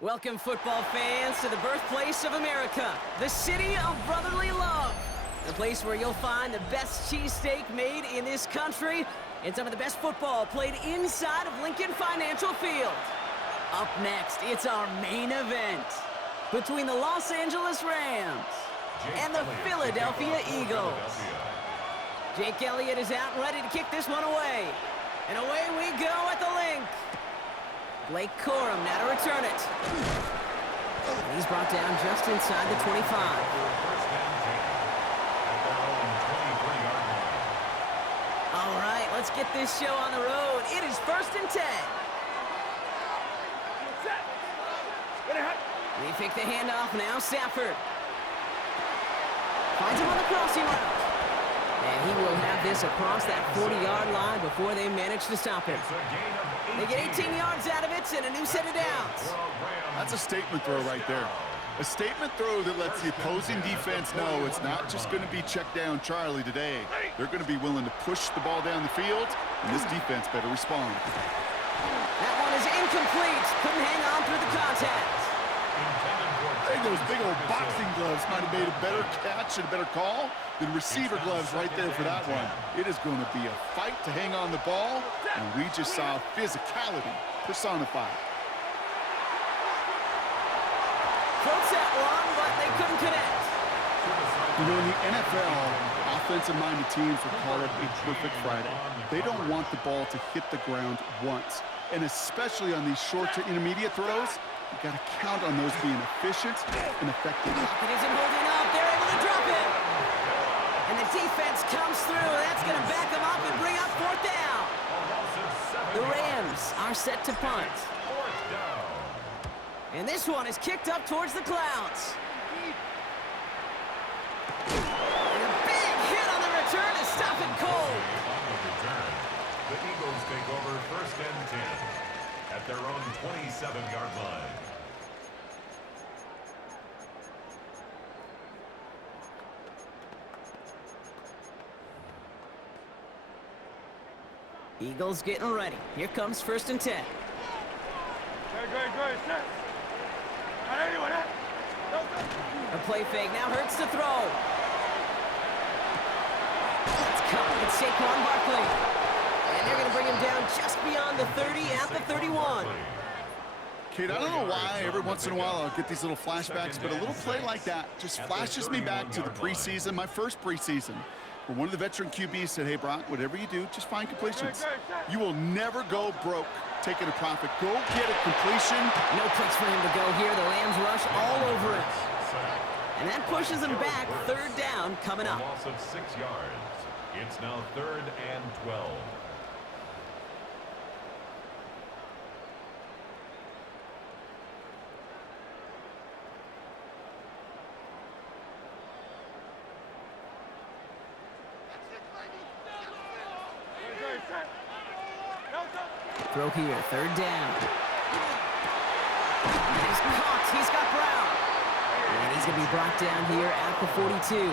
Welcome, football fans, to the birthplace of America, the city of brotherly love. The place where you'll find the best cheesesteak made in this country and some of the best football played inside of Lincoln Financial Field. Up next, it's our main event between the Los Angeles Rams and the Philadelphia Eagles. Jake Elliott is out and ready to kick this one away. And away we go at the link. Blake Corum now to return it. And he's brought down just inside the 25. All right, let's get this show on the road. It is 1st and 10. They fake the handoff now, Stafford. Finds him on the crossing route. And he will have this across that 40-yard line before they manage to stop him. They get 18 yards out of it and a new set of downs. That's a statement throw right there. A statement throw that lets the opposing defense know it's not just going to be check down Charlie today. They're going to be willing to push the ball down the field, and this defense better respond. That one is incomplete. Couldn't hang on through the contact. I think those big old boxing gloves might have made a better catch and a better call than receiver gloves right there for that one. It is going to be a fight to hang on the ball, and we just saw physicality personified. Close that one, but they couldn't connect. You know, in the NFL, offensive-minded teams will call it a perfect Friday. They don't want the ball to hit the ground once, and especially on these short to intermediate throws, you got to count on those being efficient and effective. It isn't holding up. They're able to drop it. And the defense comes through. That's going to back them up and bring up 4th down. The Rams are set to punt. And this one is kicked up towards the clouds. And a big hit on the return to stop it cold. The Eagles take over 1st and 10 at their own 27-yard line. Eagles getting ready. Here comes 1st and 10. A play fake now hurts to throw. It's caught. It's Saquon Barkley. And they're going to bring him down just beyond the 30 at the 31. Kate, I don't know why every once in a while I'll get these little flashbacks, but a little play like that just flashes me back to the preseason, my first preseason, where one of the veteran QBs said, hey, Brock, whatever you do, just find completions. You will never go broke taking a profit. Go get a completion. No place for him to go here. The Rams rush all over it. And that pushes them back. 3rd down coming up. A loss of 6 yards. It's now 3rd and 12. Throw here, 3rd down. He's caught. He's got Brown. And he's going to be brought down here at the 42.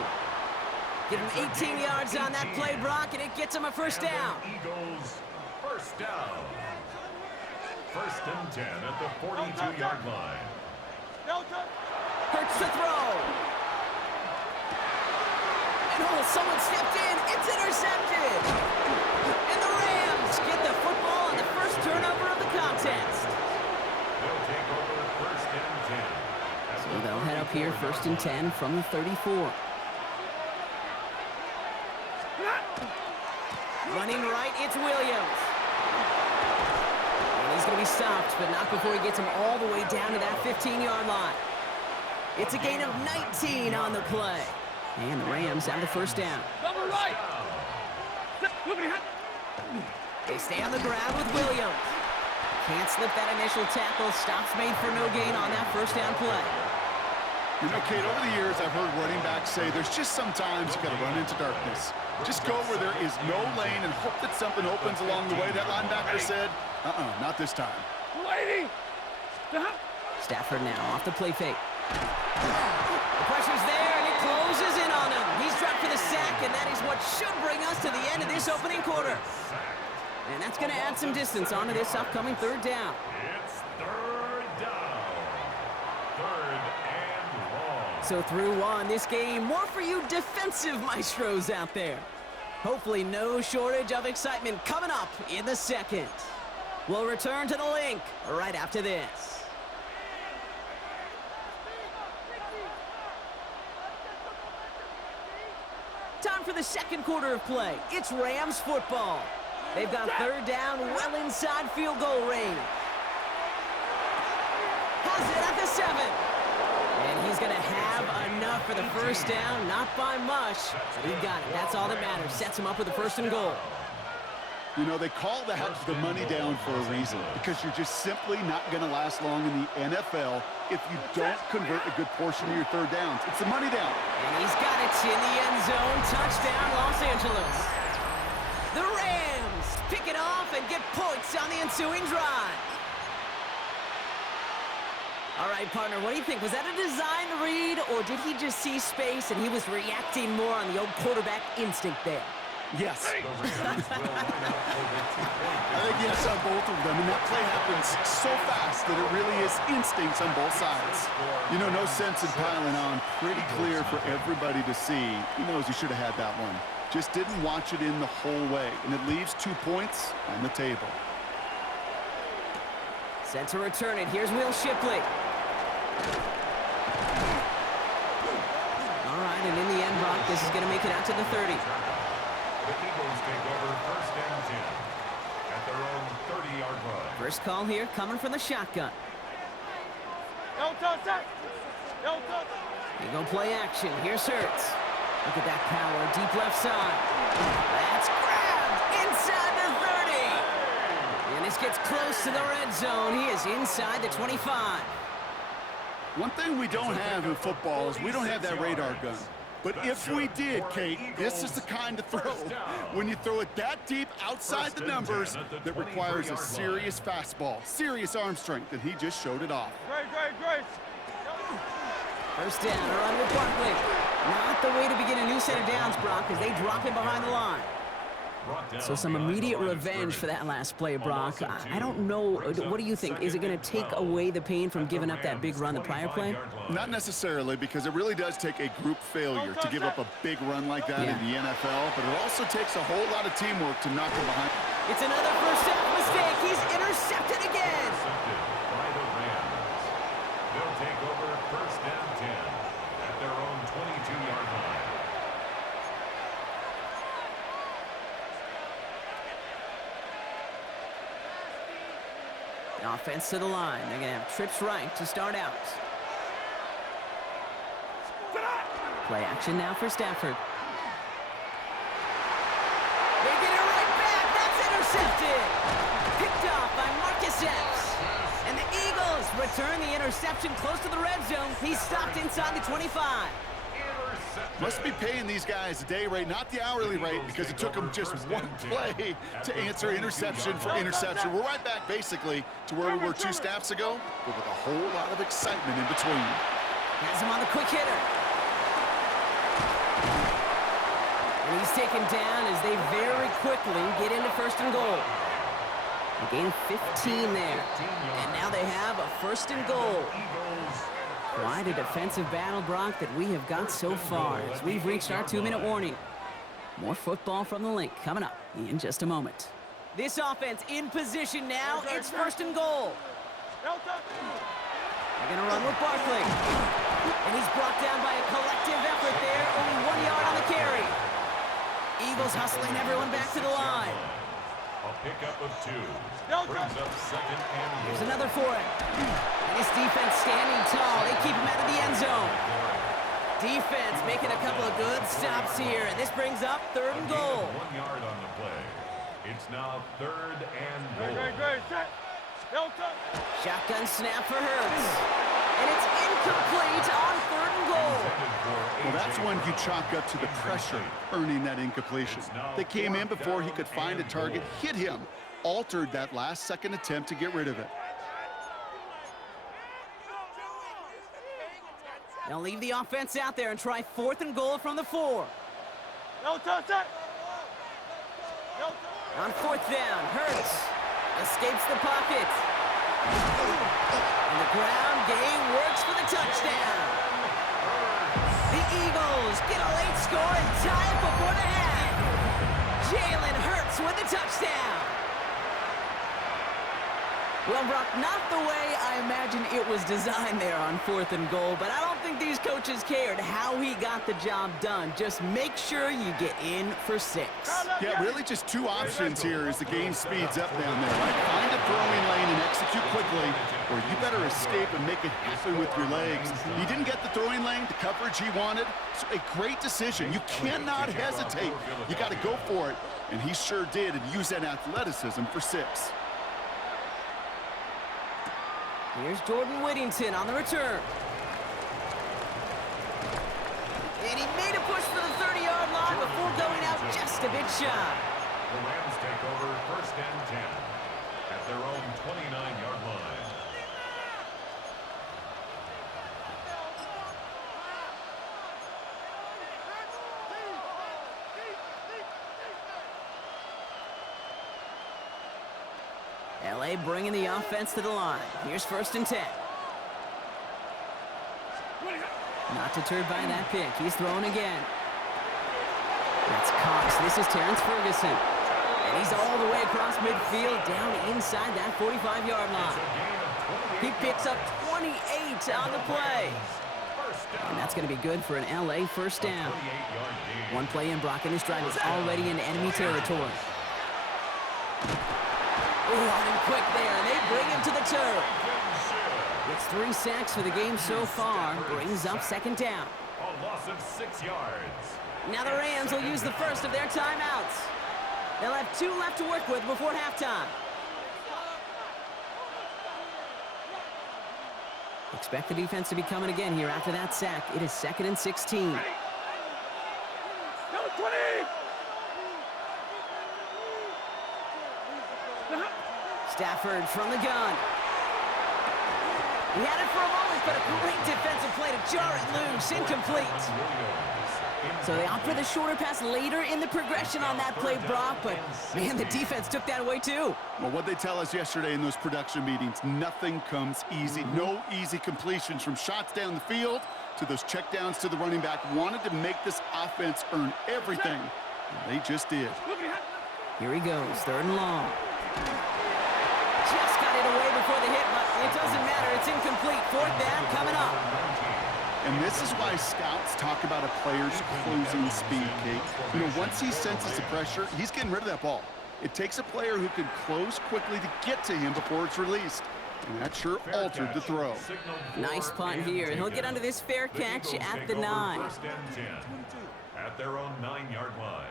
Get him 18 yards on that play, Brock, and it gets him a 1st down. Eagles, 1st down. 1st and 10 at the 42-yard line. Hurts to throw. And someone stepped in. It's intercepted. And the Rams get the football on the first turnover of the contest. They'll take over 1st and 10. So they'll head up here 1st and 10 from the 34. Running right, it's Williams. And he's going to be stopped, but not before he gets him all the way down to that 15-yard line. It's a gain of 19 on the play. And the Rams have the 1st down. Double right. They stay on the ground with Williams. Can't slip that initial tackle. Stops made for no gain on that 1st down play. You know, Kate, over the years, I've heard running backs say there's just sometimes you got to run into darkness. Just go where there is no lane and hope that something opens along the way. That linebacker said, not this time. Lady. Stafford now off the play fake. The pressure's there, and it closes in on him. He's dropped for the sack, and that is what should bring us to the end of this opening quarter. And that's going to add some distance onto this upcoming 3rd down. It's 3rd down. third and long. So through one, this game, more for you defensive maestros out there. Hopefully no shortage of excitement coming up in the second. We'll return to the link right after this. Time for the second quarter of play. It's Rams football. They've got third down well inside field goal range. Has it at the 7. And he's going to have enough for the first down. Not by much, but he got it. That's all that matters. Sets him up with the first and goal. You know, they call that the money down for a reason, because you're just simply not going to last long in the NFL if you don't convert a good portion of your third downs. It's the money down. And he's got it in the end zone. Touchdown, Los Angeles. The Rams pick it off and get points on the ensuing drive. All right, partner, what do you think? Was that a design read, or did he just see space and he was reacting more on the old quarterback instinct there? Yes. I think yes on both of them, and that play happens so fast that it really is instincts on both sides. You know, no sense in piling on. Pretty clear for everybody to see. He knows he should have had that one. Just didn't watch it in the whole way, and it leaves 2 points on the table. Set to return it. Here's Will Shipley. All right, and in the end, Brock, this is going to make it out to the 30. The Eagles take over first and 10 at their own 30-yard line. First call here coming from the shotgun. They go play action. Here's Hurts. Look at that power. Deep left side. That's grabbed inside the 30. And this gets close to the red zone. He is inside the 25. One thing we don't have in football is we don't have that radar gun. But if we did, Kate, this is the kind of throw, when you throw it that deep outside the numbers, that requires a serious fastball, serious arm strength, and he just showed it off. First down, a run with Barkley. Not the way to begin a new set of downs, Brock, as they drop him behind the line. So some immediate revenge for that last play, Brock. I don't know. What do you think? Is it going to take away the pain from giving up that big run the prior play? Not necessarily, because it really does take a group failure to give up a big run like that in the NFL, but it also takes a whole lot of teamwork to knock him behind. It's another first down mistake. He's intercepted again. By the Rams. They'll take over first and 10 at their own 22-yard line. Offense to the line. They're going to have trips right to start out. Play action now for Stafford. They get it right back. That's intercepted. Picked off by Marcus Epps. And the Eagles return the interception close to the red zone. He's stopped inside the 25. Must be paying these guys a day rate, not the hourly rate, because it took them just one play to answer interception for interception. We're right back, basically, to where we were 2 snaps ago, but with a whole lot of excitement in between. Has him on the quick hitter. And he's taken down as they very quickly get into first and goal. A gain of 15 there. And now they have a first and goal. Quite a defensive battle, Brock, that we have got so far as we've reached our 2-minute warning. More football from the link coming up in just a moment. This offense in position now. It's first and goal. They're going to run with Barkley. And he's brought down by a collective effort there. Only 1 yard on the carry. Eagles hustling everyone back to the line. A pickup of 2. Brings up second and Here's another for it. And this defense standing tall. They keep him out of the end zone. Defense making a couple of good stops here. And this brings up third and goal. 1 yard on the play. It's now third and goal. Shotgun snap for Hurts. And it's incomplete on third and goal. Well, that's when you chalk up to the pressure earning that incompletion. They came in before he could find a target, hit him, altered that last-second attempt to get rid of it. They'll leave the offense out there and try fourth and goal from the 4. On fourth down, Hurts escapes the pocket. And the ground game works for the touchdown. The Eagles get a late score and tie it before the half. Jalen Hurts with a touchdown. Well, Brock, not the way I imagine it was designed there on 4th and goal, but I don't think these coaches cared how he got the job done. Just make sure you get in for 6. Yeah, really just 2 options here as the game speeds up down there. Right? Find a throwing lane and execute quickly, or you better escape and make it happen with your legs. He didn't get the throwing lane, the coverage he wanted. It's a great decision. You cannot hesitate. You got to go for it, and he sure did, and use that athleticism for 6. Here's Jordan Whittington on the return. And he made a push for the 30-yard line before going out just a bit shy. The Rams take over 1st and 10 at their own 29-yard line. LA bringing the offense to the line. Here's 1st and 10. Not deterred by that pick. He's throwing again. That's Cox. This is Terrence Ferguson. And he's all the way across midfield, down inside that 45-yard line. He picks up 28 on the play. And that's going to be good for an LA first down. One play in, Brock, and this drive is already in enemy territory. Oh, on him quick there, and they bring him to the turf. It's 3 sacks for the game so far. Brings up 2nd down. A loss of 6 yards. Now the Rams will use the first of their timeouts. They'll have 2 left to work with before halftime. Expect the defense to be coming again here after that sack. It is 2nd and 16. Stafford from the gun. He had it for a moment, but a great defensive play to jar it loose. Incomplete. So they opt for the shorter pass later in the progression on that play, Brock, but man, the defense took that away too. Well, what they tell us yesterday in those production meetings, nothing comes easy. No easy completions from shots down the field to those checkdowns to the running back. Wanted to make this offense earn everything, and they just did. Here he goes, 3rd and long. Just got it away before the hit, but it doesn't matter. It's incomplete. 4th down coming up. And this is why scouts talk about a player's closing speed, Kate. You know, once he senses the pressure, he's getting rid of that ball. It takes a player who can close quickly to get to him before it's released. And that sure altered the throw. Nice punt here. And he'll get under this fair catch at the 9. 1st and 10 at their own 9-yard line.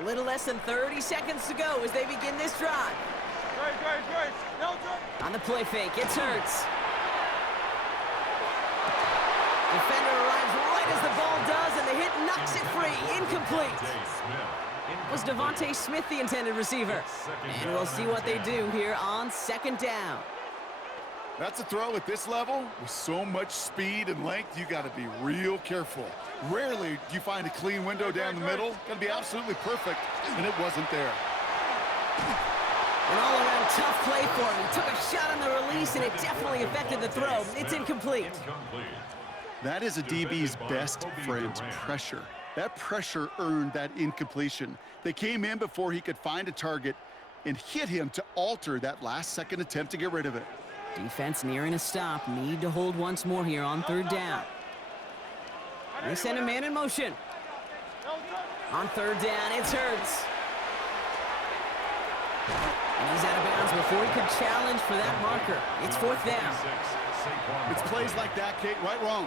A little less than 30 seconds to go as they begin this drive. On the play fake, it's Hurts. Defender arrives right as the ball does, and the hit knocks it free. Incomplete. Was Devontae Smith the intended receiver? And we'll see what they do here on 2nd down. That's a throw at this level. With so much speed and length, you got to be real careful. Rarely do you find a clean window down the middle. Got to be absolutely perfect, and it wasn't there. An all-around tough play for him. He took a shot on the release, and it definitely affected the throw. It's incomplete. That is a DB's best friend, pressure. That pressure earned that incompletion. They came in before he could find a target and hit him to alter that last-second attempt to get rid of it. Defense nearing a stop. Need to hold once more here on 3rd down. They send a man in motion. On 3rd down, it's Hurts. And he's out of bounds before he could challenge for that marker. It's 4th down. It's plays like that, Kate, right wrong,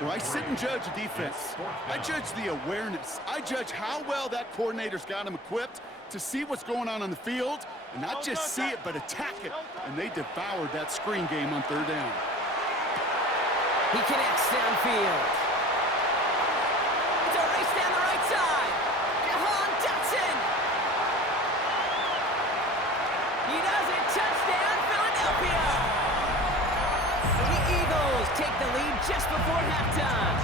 where I sit and judge a defense. I judge the awareness. I judge how well that coordinator's got him equipped to see what's going on the field, and not just see it, but attack it. And they devoured that screen game on 3rd down. He connects downfield. It's a race down the right side. Jahan Dotson. He does it. Touchdown, Philadelphia. The Eagles take the lead just before halftime.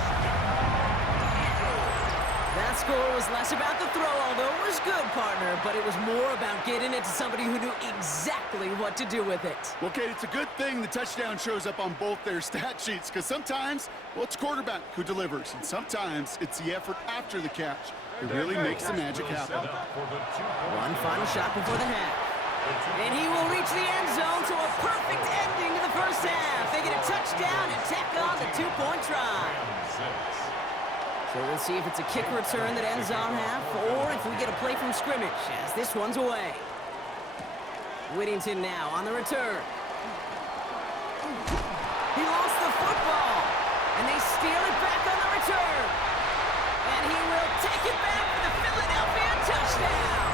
That score was less about the throw, although it was good, partner, but it was more about getting it to somebody who knew exactly what to do with it. Well, Kate, it's a good thing the touchdown shows up on both their stat sheets, because sometimes, well, it's quarterback who delivers, and sometimes it's the effort after the catch. It really makes the magic happen. One final shot before the half. And he will reach the end zone to a perfect ending to the first half. They get a touchdown and tack on the 2-point try. So we'll see if it's a kick return that ends on half, or if we get a play from scrimmage, as this one's away. Whittington now on the return. He lost the football, and they steal it back on the return. And he will take it back for the Philadelphia touchdown.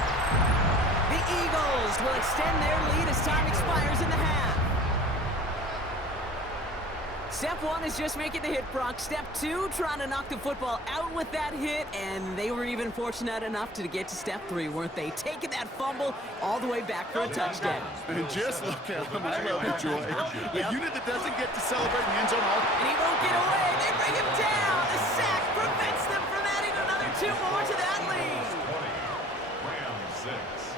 The Eagles will extend their lead as time expires in the half. Step one is just making the hit, Brock. Step two, trying to knock the football out with that hit, and they were even fortunate enough to get to step three, weren't they? Taking that fumble all the way back for a touchdown. And just look at him. I love it, Joy. A unit that doesn't get to celebrate in the end zone all. And he won't get away. They bring him down. The sack prevents them from adding another 2 more to that lead. 20, Rams 6.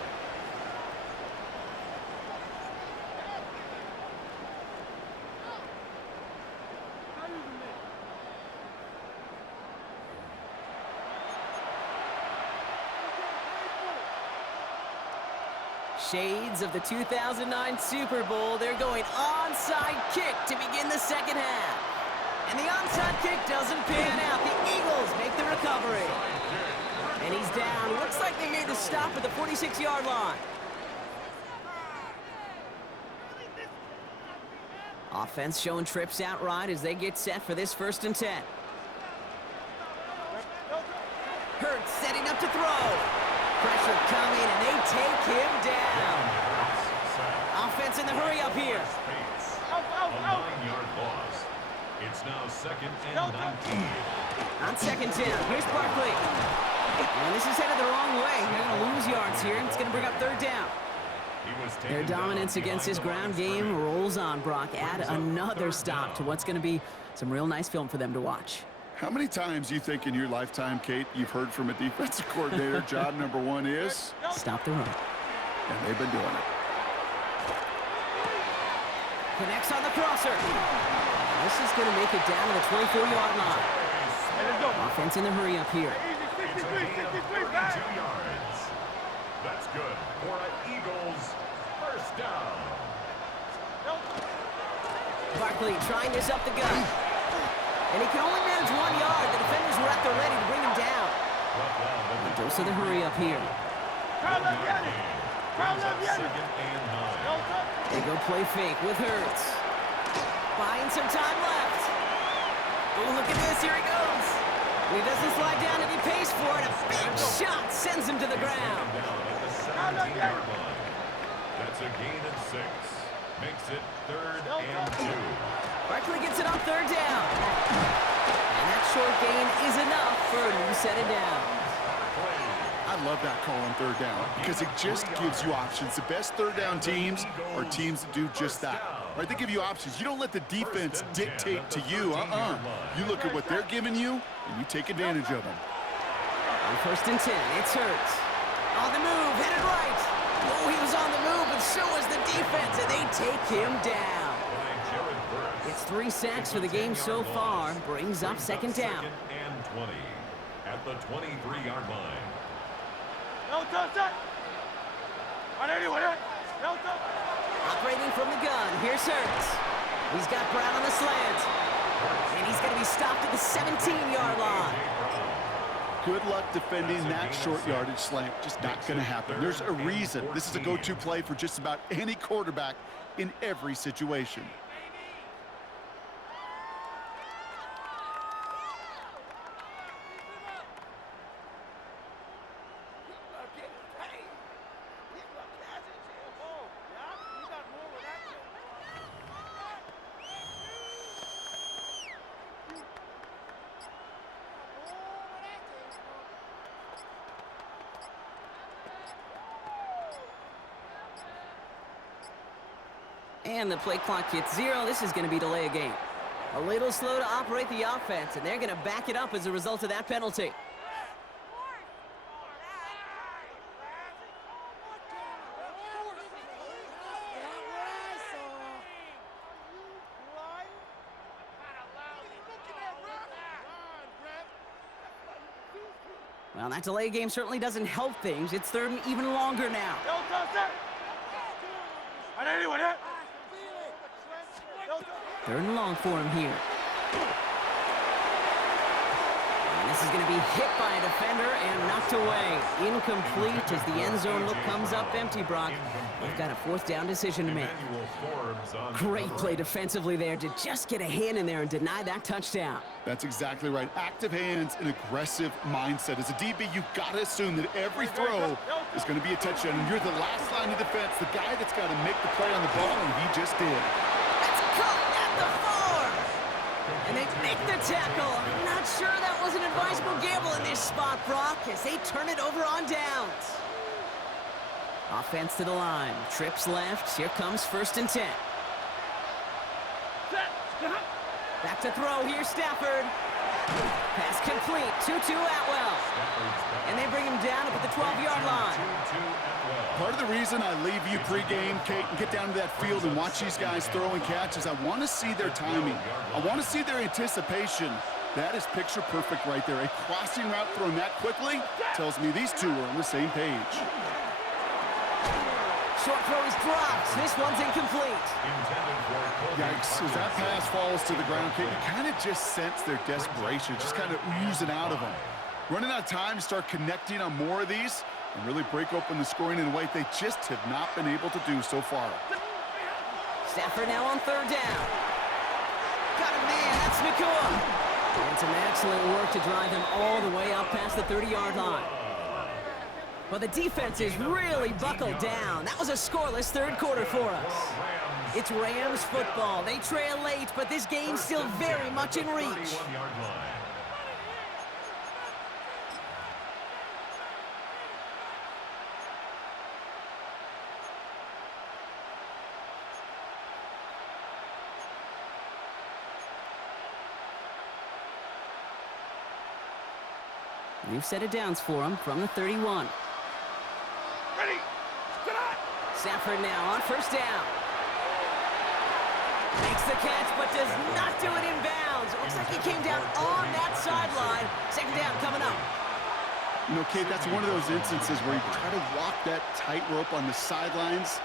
Shades of the 2009 Super Bowl. They're going onside kick to begin the second half. And the onside kick doesn't pan out. The Eagles make the recovery. And he's down. Looks like they made the stop at the 46-yard line. Offense showing trips outright as they get set for this 1st and 10. Hurts setting up to throw. Pressure coming, and they take him down. Offense in the hurry up here. A 9-yard loss. It's now 2nd and 19. On 2nd 10, here's Barkley. And this is headed the wrong way. They're going to lose yards here. It's going to bring up 3rd down. Their dominance against this ground game rolls on, Brock. Add another stop to what's going to be some real nice film for them to watch. How many times you think in your lifetime, Kate, you've heard from a defensive coordinator, job number one is? Stop the run. And they've been doing it. Connects on the crosser. This is going to make it down to the 24-yard line. Offense in the hurry up here. It's a gain of 32 yards. That's good for an Eagles 1st down. Barkley trying this up the gut. And he can only manage 1 yard. The defenders were at the ready to bring him down. A dose of the hurry up here. They go play fake with Hurts. Buying some time left. Oh, look at this. Here he goes. And he doesn't slide down and he pays for it. A big shot sends him to the ground. That's a gain of 6. Makes it 3rd and 2. Barkley gets it on 3rd down. And that short gain is enough for a new set of downs. I love that call on 3rd down because it just gives you options. The best 3rd down teams are teams that do just that. Right? They give you options. You don't let the defense dictate to you. You look at what they're giving you, and you take advantage of them. On 1st and 10, it's Hurts. On the move, headed right. Oh, he was on the move, but so was the defense, and they take him down. It's 3 sacks for the game so far. Brings up 2nd down. 2nd and 20 at the 23-yard line. Operating from the gun, here's Hurts. He's got Brown on the slant. And he's going to be stopped at the 17-yard line. Good luck defending that short yardage slant. Just not going to happen. There's a reason. This is a go-to play for just about any quarterback in every situation. And the play clock hits 0. This is going to be delay a game. A little slow to operate the offense, and they're going to back it up as a result of that penalty. Well, that delay game certainly doesn't help things. It's third and even longer now. Third and long for him here. And this is going to be hit by a defender and knocked away. Incomplete as the end zone look comes up empty, Brock. They've got a fourth down decision to make. Great play defensively there to just get a hand in there and deny that touchdown. That's exactly right. Active hands and aggressive mindset. As a DB, you've got to assume that every throw is going to be a touchdown. And you're the last line of defense, the guy that's got to make the play on the ball, and he just did. That's caught at the 4. And they make the tackle. I'm not sure that was an advisable gamble in this spot, Brock, as they turn it over on downs. Offense to the line. Trips left. Here comes 1st and 10. Back to throw here, Stafford. Pass complete. 2-2 Atwell. And they bring him down up at the 12-yard line. Part of the reason I leave you pregame, Kate, and get down to that field and watch these guys throw and catch is I want to see their timing. I want to see their anticipation. That is picture perfect right there. A crossing route thrown that quickly tells me these two are on the same page. Short throw is dropped. This one's incomplete. Yikes. As that pass falls to the ground, Kate, you kind of just sense their desperation, just kind of oozing out of them. Running out of time to start connecting on more of these and really break open the scoring in a way they just have not been able to do so far. Stafford now on 3rd down. Got a man. That's Nakua. And some excellent work to drive them all the way up past the 30-yard line. Well, the defense is really buckled down. That was a scoreless third quarter for us. It's Rams football. They trail late, but this game's still very much in reach. New set of downs for him from the 31. Stafford now on 1st down. Makes the catch, but does not do it in bounds. Looks like he came down on that sideline. 2nd down coming up. You know, Kate, that's one of those instances where you try to walk that tightrope on the sidelines.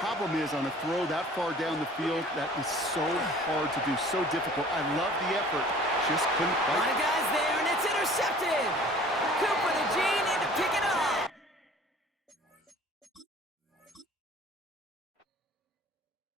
Problem is, on a throw that far down the field, that is so hard to do, so difficult. I love the effort. Just couldn't A quite. lot of guys there, and it's intercepted.